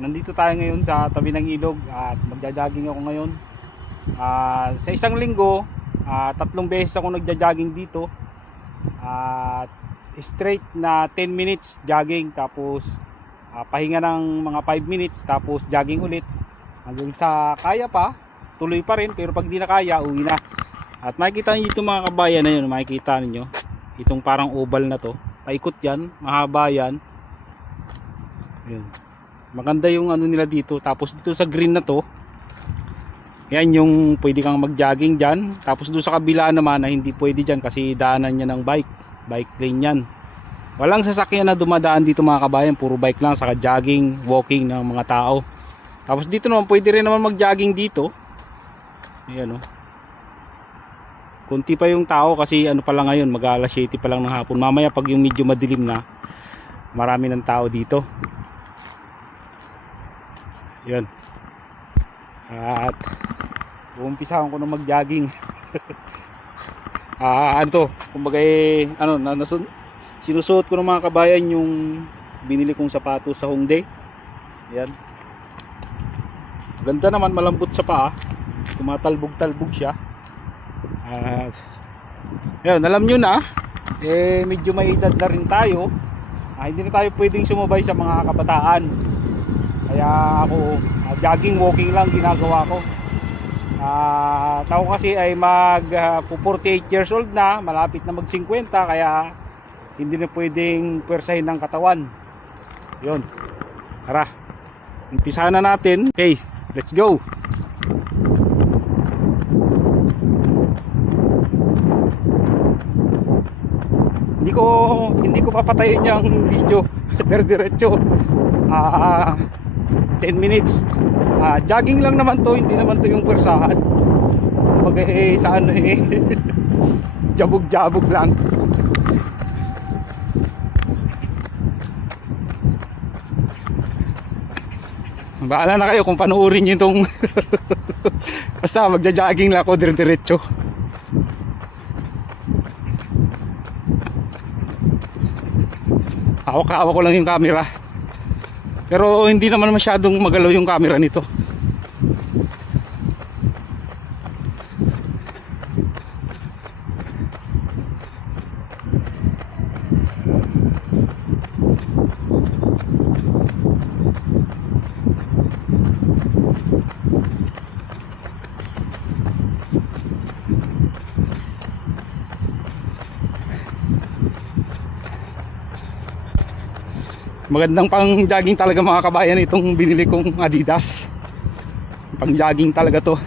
Nandito tayo ngayon sa tabi ng ilog at magja-jogging ako ngayon. Sa isang linggo, 3 beses ako nagja-jogging dito. At straight na 10 minutes jogging, tapos pahinga ng mga 5 minutes, tapos jogging ulit. Hanggang sa kaya pa, tuloy pa rin, pero pag di na kaya, uwi na. At makikita niyo itong mga kabayan na yun, makikita niyo itong parang oval na to. Paikot yan, mahaba yan. Ayun. Maganda yung ano nila dito. Tapos dito sa green na to, yan yung pwede kang mag-jogging dyan. Tapos doon sa kabila naman na hindi pwede dyan kasi daanan niya ng bike lane yan. Walang sasakyan na dumadaan dito mga kabayan, puro bike lang, saka jogging, walking ng mga tao. Tapos dito naman pwede rin naman mag-jogging dito. Ayan o. Kunti pa yung tao kasi ano pa lang ngayon, mag-alas 7 pa lang ng hapon. Mamaya pag yung medyo madilim na, marami ng tao dito. Yan. At uumpisahan ko na mag-jogging. Ano to, kumbaga sinusuot ko ng mga kabayan yung binili kong sapatos sa Hongdae. Yan. Ganda naman, malambot sa paa. Tumatalbog-talbog siya. At yan, alam nyo na, medyo may edad na rin tayo. Hindi na tayo pwedeng sumabay sa mga kabataan. Kaya ako, jogging, walking lang ginagawa ko. Ako kasi ay 48 years old na, malapit na mag 50, kaya hindi na pwedeng pwersahin ng katawan. Yun. Tara, umpisahan na natin. Okay, let's go. Hindi ko papatayin yung video. Diretso. 10 minutes. Jogging lang naman to, hindi naman to yung pwersahan. Kumbaga sa ano jabog-jabog lang. Bahala na kayo kung panuorin nyo itong basta magja-jogging lang ako diretso. Hawak-hawak ko lang yung camera. Pero hindi naman masyadong magalaw yung camera nito. Magandang pang jogging talaga mga kabayan itong binili kong Adidas. Pang jogging talaga to.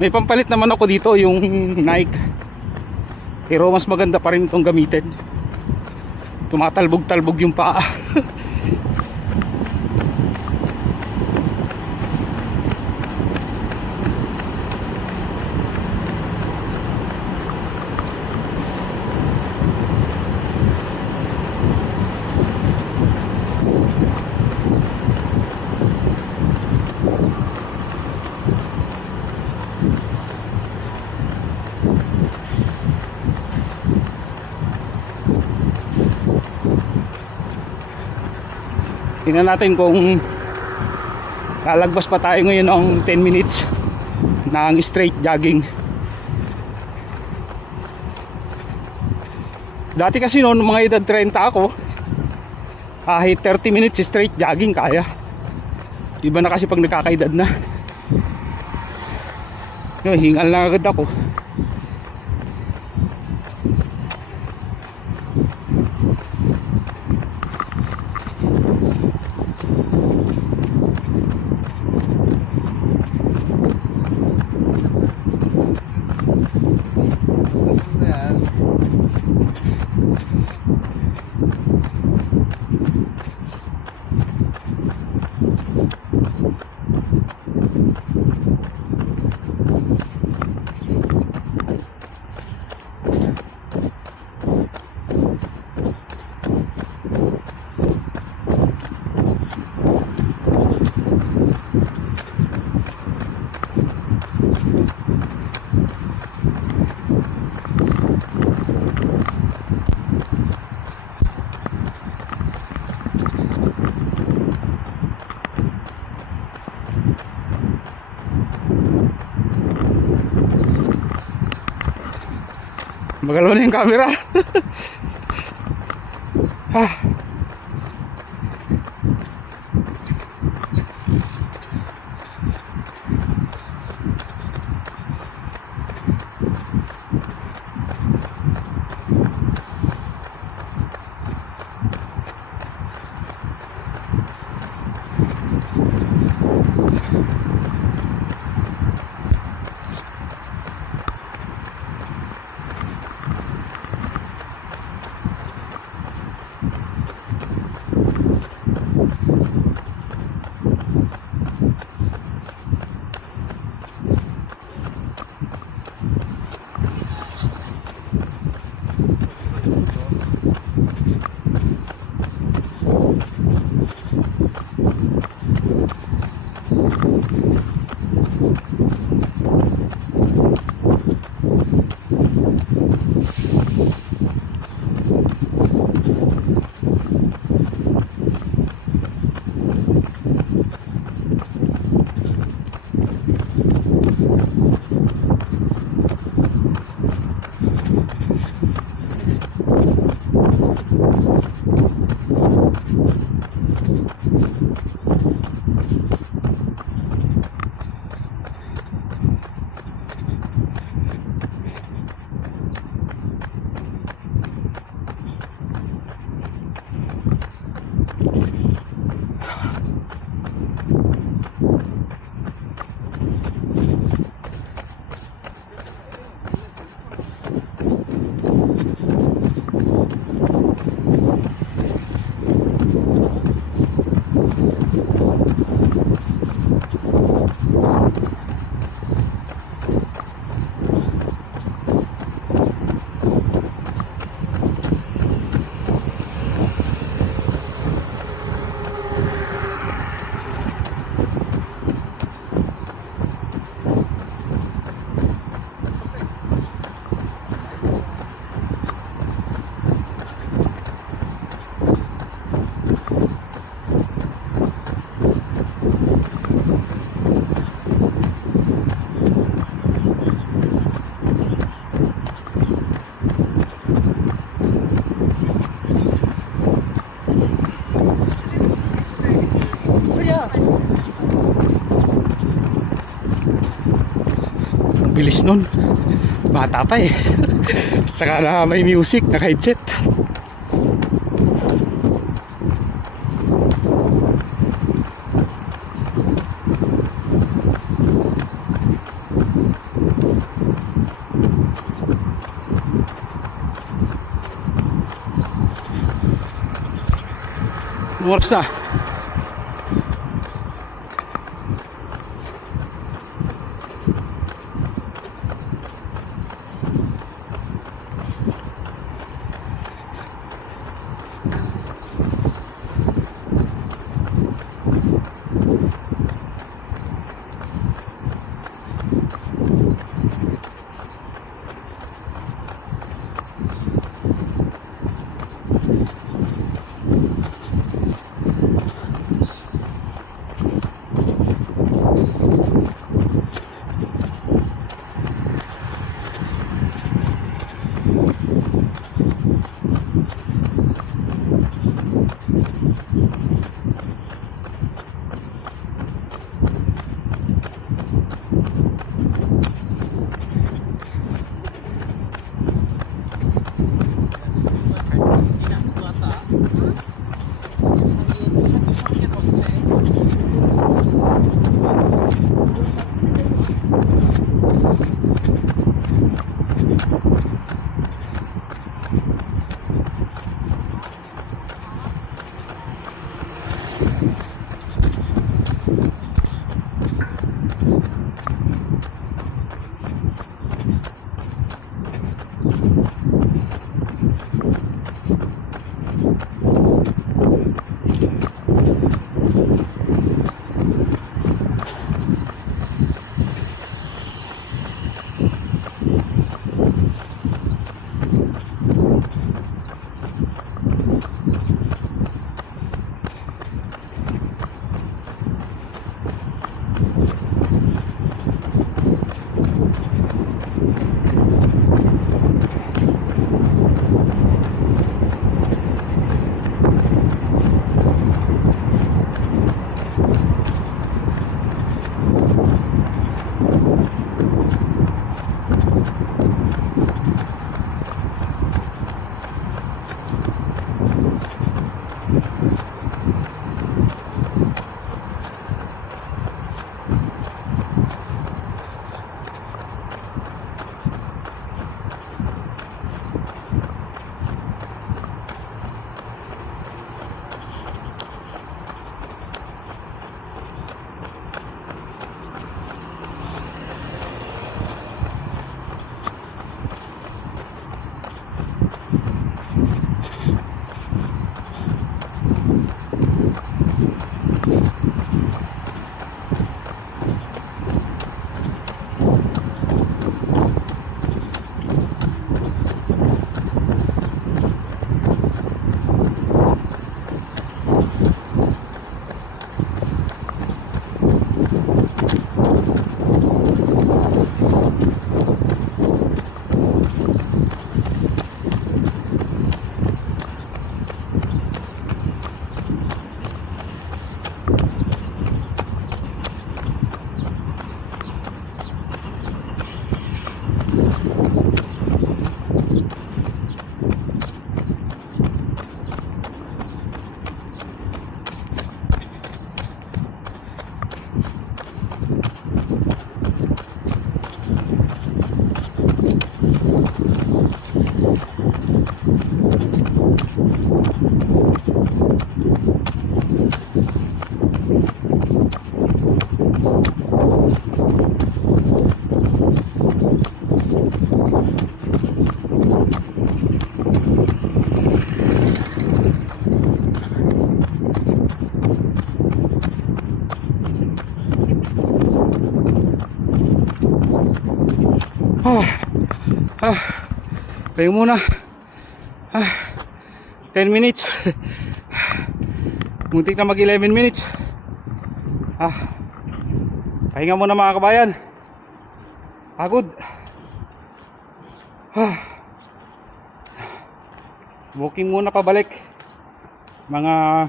May pampalit naman ako dito, yung Nike. Pero mas maganda pa rin itong gamitin. Tumatalbog-talbog yung paa. Tingnan natin kung lalagpas pa tayo ngayon ng 10 minutes ng straight jogging. Dati kasi noon mga edad 30 ako, kahit 30 minutes straight jogging kaya. Iba na kasi pag nakakaedad na. Hingal lang agad ako. Magalaw na yung camera. Ha. Bilis nun, bata pa eh. Saka na may music, naka headset. Anong oras na? Pahinga muna. 10 minutes. Muntik na mag 11 minutes. Pahinga muna mga kabayan. Pagod. Walking muna pabalik. Mga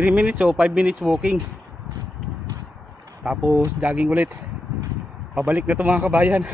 3 minutes o 5 minutes walking. Tapos jogging ulit. Pabalik na ito mga kabayan.